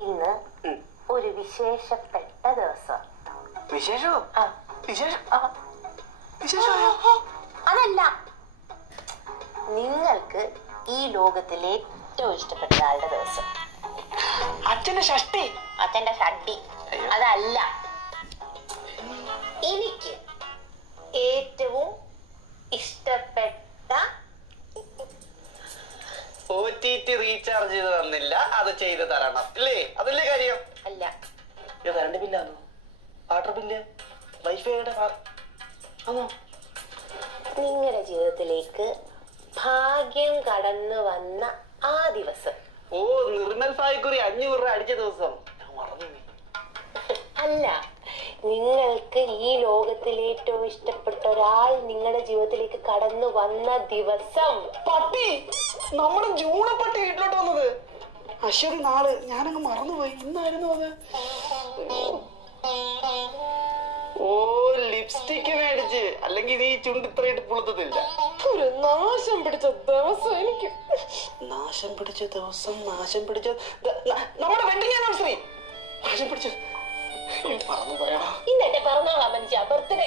ഇന്ന് ഒരു വിശേഷപ്പെട്ട ദിവസം. വിശേഷോ? ആ, വിശേഷം? ആ, വിശേഷമായോ? അതല്ല. നിങ്ങൾക്ക് ഈ ലോകത്തിലെ ഏറ്റവും ഇഷ്ടപ്പെട്ട ആളുടെ ദിവസം. അച്ഛന്റെ ഷഷ്ടി. അച്ഛന്റെ ഷട്ടി അതല്ല. എനിക്ക് ഏറ്റവും ഇഷ്ടപ്പെട്ട ഒ ടി ടി റീചാർജ് ചെയ്ത് തന്നില്ല. അത് ചെയ്ത് തരണം. ഇല്ലേ? അതല്ലേ കാര്യം? അല്ല. വരണ്ട കറണ്ട് ബില്ലാണോ വാട്ടർ ബില്ല് വൈഫൈയുടെ ആണോ നിങ്ങളുടെ ജീവിതത്തിലേക്ക് ഭാഗ്യം കടന്നു വന്ന ആ ദിവസം. ഓ നിർമ്മൽ സായിക്കുറി അഞ്ഞൂറ് രൂപ അടിച്ച ദിവസം. അല്ല നിങ്ങൾക്ക് ഈ ലോകത്തിൽ ഏറ്റവും ഇഷ്ടപ്പെട്ട ഒരാൾ നിങ്ങളുടെ ജീവിതത്തിലേക്ക് കടന്നു വന്ന ദിവസം. പട്ടി! നമ്മുടെ ജൂണ പട്ടി വീട്ടിലോട്ട് വന്നത്. അശ്വതി നാൾ. ഞാനങ്ങ് മറന്നുപോയി. ഇന്നായിരുന്നു അത്. ഓ ലിപ്സ്റ്റിക് മേടിച്ച്. അല്ലെങ്കിൽ നീ ചുണ്ട് ഇത്രയായിട്ട് പുളുത്തത്തില്ല ഒരു നാശം പിടിച്ച ദിവസം എനിക്ക്. നാശം പിടിച്ച ദിവസം നാശം പിടിച്ച നമ്മുടെ വെഡിങ് ആനിവേഴ്സറി നാശം പിടിച്ച പറഞ്ഞു പറയണോ ഇന്നെ പറഞ്ഞോളാം പിറന്നാളാ മനുഷ്യ ബർത്ത്ഡേ